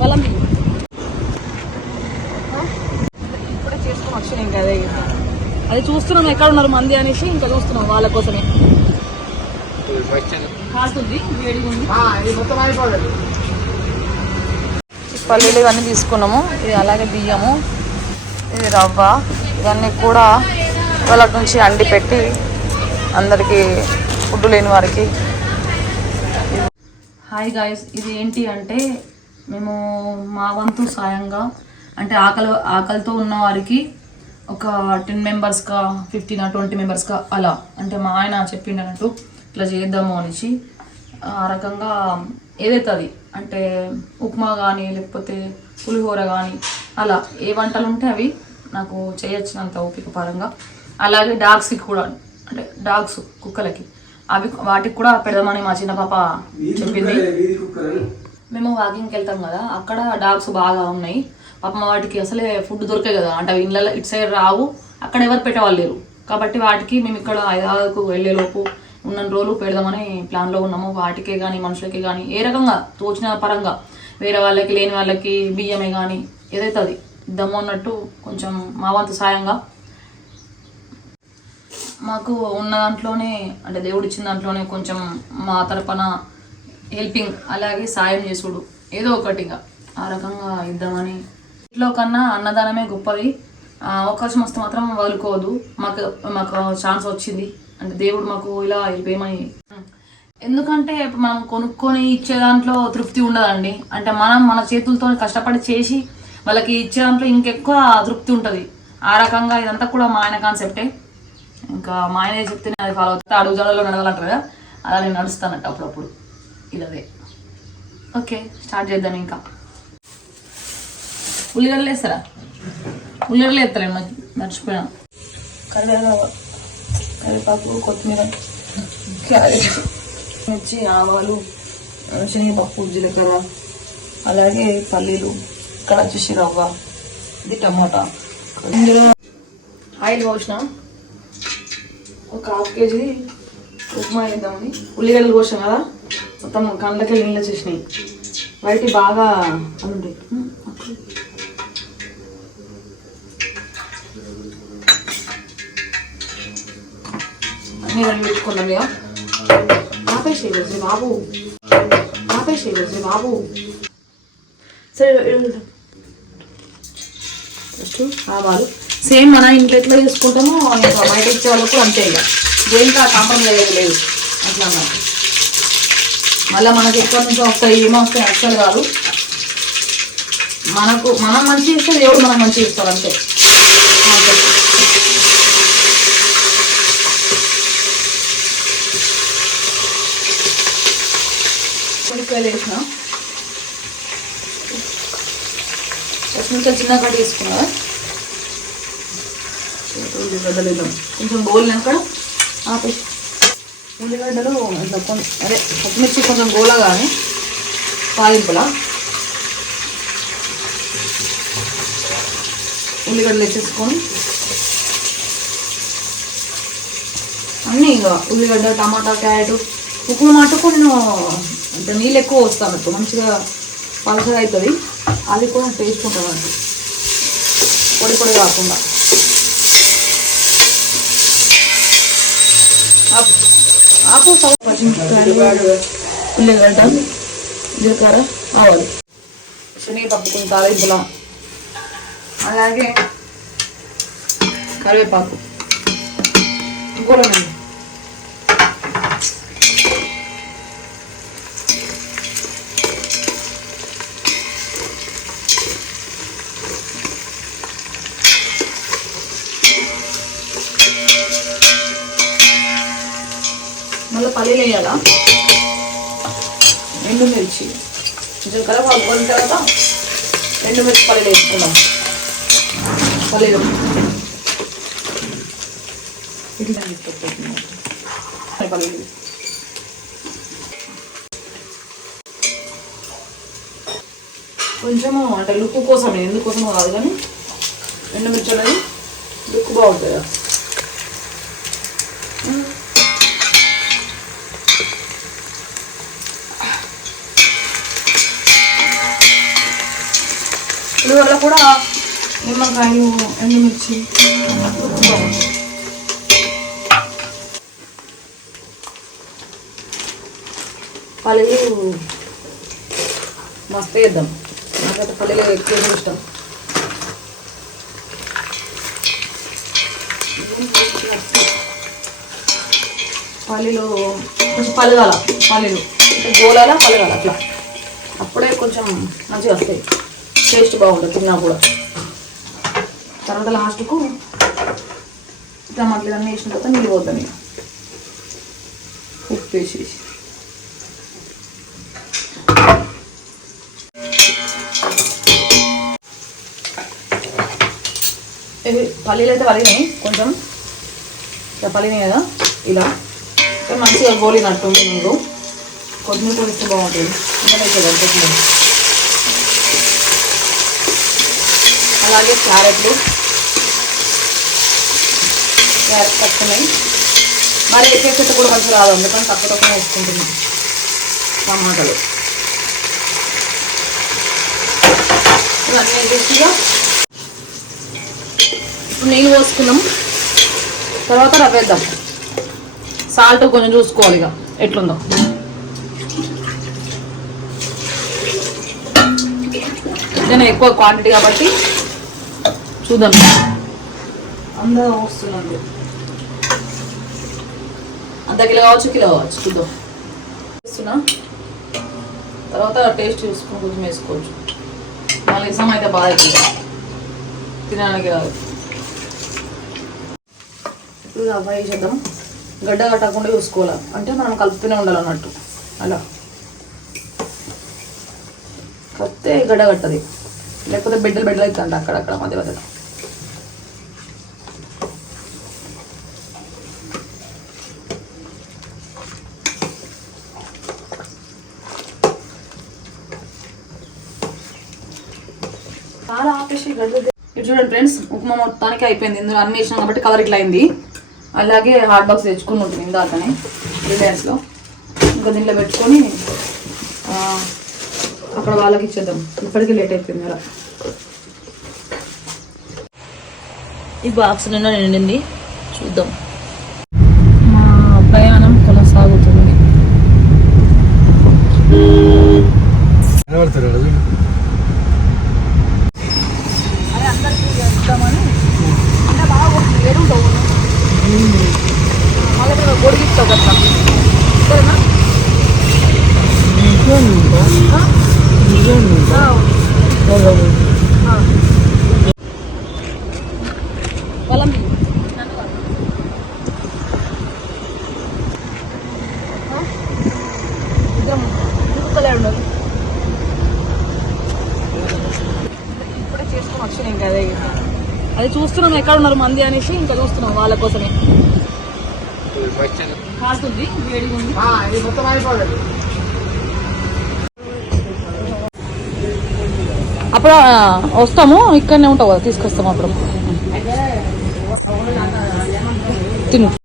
వాళ్ళని ఇప్పుడే చేసుకొని వచ్చినాయి ఇంకా అదే చూస్తున్నాం ఎక్కడ ఉన్నారు మంది అనేసి ఇంకా చూస్తున్నాం వాళ్ళ కోసమే. కాస్తుంది వేడిగా ఉంది. పల్లీలు ఇవన్నీ తీసుకున్నాము. ఇది అలాగే బియ్యము, ఇది రవ్వ, ఇవన్నీ కూడా వాళ్ళ నుంచి అండి పెట్టి అందరికీ ఫుడ్ లేని వారికి. హాయ్ గాయస్, ఇది ఏంటి అంటే మేము మా వంతు సాయంగా అంటే ఆకలితో ఉన్న వారికి ఒక 10 మెంబర్స్గా 15 or 20 మెంబర్స్గా అలా అంటే మా ఆయన చెప్పిండు అన్నట్టు ఇట్లా చేద్దాము అనేసి ఆ రకంగా ఏదైతే అది అంటే ఉప్మా కానీ లేకపోతే పులిహోర కానీ అలా ఏ వంటలు ఉంటే అవి నాకు చేయొచ్చినంత ఓపిక పరంగా. అలాగే డాగ్స్కి కూడా అంటే డాగ్స్ కుక్కలకి అవి వాటికి కూడా పెడదామని మా చిన్న పాప చెప్పింది. మేము వాకింగ్కి వెళ్తాం కదా, అక్కడ డాగ్స్ బాగా ఉన్నాయి పాపం. వాటికి అసలే ఫుడ్ దొరికే కదా అంటే అవి ఇళ్ళ ఇటు సైడ్ రావు, అక్కడ ఎవరు పెట్టేవాళ్ళు లేరు కాబట్టి వాటికి మేము ఇక్కడ హైదరాబాద్కు వెళ్ళేలోపు ఉన్న రోజులు పెడదామని ప్లాన్లో ఉన్నాము. వాటికే కానీ మనుషులకి కానీ ఏ రకంగా తోచిన పరంగా వేరే వాళ్ళకి లేని వాళ్ళకి బియ్యమే కానీ ఏదైతే అది ఇద్దాము అన్నట్టు కొంచెం మా వంతు సాయంగా మాకు ఉన్న దాంట్లోనే అంటే దేవుడు ఇచ్చిన దాంట్లోనే కొంచెం మా తరపున హెల్పింగ్ అలాగే సాయం చేసుడు ఏదో ఒకటిగా ఆ రకంగా ఇద్దామని. ఇంట్లో కన్నా అన్నదానమే గొప్పది. అవకాశం వస్తే మాత్రం వదులుకోవద్దు. మాకు ఛాన్స్ వచ్చింది అంటే దేవుడు మాకు ఇలా వెళ్ళిపోయమని. ఎందుకంటే మనం కొనుక్కొని ఇచ్చే దాంట్లో తృప్తి ఉండదండి. అంటే మనం మన చేతులతో కష్టపడి చేసి వాళ్ళకి ఇచ్చే దాంట్లో ఇంకెక్కువ తృప్తి ఉంటుంది. ఆ రకంగా ఇదంతా కూడా మా ఆయన కాన్సెప్టే. ఇంకా మా ఆయన చెప్తేనే అది ఫాలో అవుతుంది. అడుగు జడలో నడవాలంటారు కదా, అలా నేను నడుస్తానంట అప్పుడప్పుడు. ఇదే ఓకే, స్టార్ట్ చేద్దాం. ఇంకా ఉల్లిగడ్డలు వేస్తారా? ఉల్లిగడ్డలు వేస్తారా? మర్చిపోయాను. కరివేపాకు, కొత్తిమీర, క్యారెట్, మిర్చి, ఆవాలు, శనగపప్పు, జీలకర్ర, అలాగే పల్లీలు, ఇక్కడ వచ్చేసి రవ్వ, ఇది టమాటా. ఆయిల్ పోసిన ఒక 1/2 kg ఉప్మా వేద్దామని. ఉల్లిగడ్డలు కోసాం కదా, మొత్తం కండ్లకి నీళ్ళు వచ్చేసినాయి. బయట బాగా అందుంటాయి. అన్నీ రెడీ పెట్టుకున్నాం ఇక. ఆపేసేయచ్చు బాబు, ఆపేసేయచ్చు బాబు. సరే ఆవాలు సేమ్ మన ఇంట్లో ఎట్లా తీసుకుంటామో ఇంకా బయట ఇచ్చే వాళ్ళకు అంతే. ఇక దేంట్లో కాంప్రమైజ్ లేదు అట్లా అన్నమాట. మళ్ళీ మనకి ఎక్కడి నుంచో వస్తాయి ఏమో వస్తాయి అస్సలు కాదు. మనం మంచి ఇస్తే దేవుడు మనకు మంచి ఇస్తారు అంతే. ఉల్లిపాయలు వేసిన పచ్చిమిరపకాయలు చిన్న కట్ వేసుకున్నా. ఉల్లిగడ్డలు వేద్దాం కొంచెం గోలినాక ఆపేసి. ఉల్లిగడ్డలు ఇట్లా అదే పచ్చిమిర్చి కొంచెం గోలా కానీ తాలింపులా ఉల్లిగడ్డలు వేసేసుకొని అన్నీ ఇక ఉల్లిగడ్డ, టమాటా, క్యారెట్, ఉప్పు మట్టుకు నేను అంటే నీళ్ళు ఎక్కువ వస్తాను మంచిగా పలసగా అవుతుంది. అది కూడా టేస్ట్ ఉంటుంది అంటే పొడి పొడి కాకుండా. ఆపు పచ్చిమిరపకాయలు, ఉల్లిగడ్డ, జీలకర్ర, ఆవాలు, శనగపప్పు కొంచెం తాలింపులా, అలాగే కరివేపాకు కూరనండి. మళ్ళీ పల్లీలు వేయాలా, ఎండుమిర్చి, జీలకర్ర పడుకున్న తర్వాత ఎండుమిర్చి పల్లీలు వేసుకుందాం. పల్లీలు పల్లీలు కొంచెము అంటే లుక్కు కోసమే, ఎందుకోసమో కాదు కానీ ఎండుమిర్చి అనేది లుక్ బాగుంటుంది. పులిహోరలో కూడా నిమ్మకాయలు ఎండుమిర్చి పల్లీలు మస్తు వేద్దాం. నాకైతే పల్లీలు ఎక్కువ ఇష్టం. పల్లీలు కొంచెం పలగాల, పల్లీలు అంటే గోలాల పలగాల అట్లా, అప్పుడే కొంచెం మంచిగా వస్తాయి, టేస్ట్ బాగుంటుంది తిన్నా కూడా. తర్వాత లాస్ట్కు టమాటాలు అన్నీ వేసిన తర్వాత నీళ్ళు పోద్దాం. ఇక ఉప్పు వేసేసి ఇవి పల్లీలు అయితే పలిగినాయి, కొంచెం ఇలా పలిగినాయి కదా, ఇలా మంచిగా గోలినట్టుంది. మీరు కొత్తిమీర కూడా ఇస్తే బాగుంటుంది. ఇంకా వేసేదాం కొత్తిమీర. అలాగే క్యారెట్ పట్టుకున్నాయి. మరి ఎక్కువ చెట్టు కూడా మంచిగా రాదు, అందుకని తక్కువ తక్కువ వేసుకుంటుంది. టమాటాలు ఇవన్నీ వేసిగా ఇప్పుడు నీళ్ళు పోసుకుందాం. తర్వాత రవ్వేద్దాం. సాల్ట్ కొంచెం చూసుకోవాలి ఇక ఎట్లుందో. ఇదైనా ఎక్కువ క్వాంటిటీ కాబట్టి చూద్దాం. అందరూ వస్తున్నారు, అంత కిలో కావచ్చు, కిలో కావచ్చు, చూద్దాం. వేస్తున్నా. తర్వాత టేస్ట్ చూసుకుని కొంచెం వేసుకోవచ్చు. మళ్ళీ ఇసం అయితే బాగా అవుతుంది, తినడానికి రాదు. ఇప్పుడు అవ్వ వేసేద్దాం. గడ్డ కట్టకుండా చూసుకోవాలి, అంటే మనం కలుపుతూనే ఉండాలన్నట్టు. అలా కప్పితే గడ్డ కట్టది, లేకపోతే బిడ్డలు అవుతుందంట అక్కడక్కడ మధ్య మధ్యలో. చాలా ఆపేసి గడ్డ. ఇప్పుడు చూడండి ఫ్రెండ్స్, ఉప్మా మొత్తానికి అయిపోయింది. ఇందులో అన్ని వేసినాం కాబట్టి కలర్ ఇట్లా అయింది. అలాగే హాట్ బాక్స్ తెచ్చుకుని ఉంటుంది ఇందాకనే రిలయన్స్లో. ఇంకా దీంట్లో పెట్టుకొని అక్కడ వాళ్ళకి ఇచ్చేద్దాం. ఇప్పటికీ లేట్ అయిపోయింది అలా. ఈ బాక్స్ నిన్న నిండింది, చూద్దాం. మా ప్రయాణం కొనసాగుతుంది. అందరికీ ఇద్దామని అంటే బాగా వేరుంటావు, మళ్ళీ గొడిగిస్తావు కదా, సరేనా? వాళ్ళ ఇద్దరు ఉండదు. ఇప్పుడే చేసుకొని వచ్చినాయి ఇంకా. అదే చూస్తున్నాం ఎక్కడ ఉన్నారు మంది అనేసి, ఇంకా చూస్తున్నాం వాళ్ళ కోసమే. కాస్తుంది, వేడిగా ఉంది. అప్పుడు వస్తాము, ఇక్కడనే ఉంటావు కదా, తీసుకొస్తాము అప్పుడు. తిను.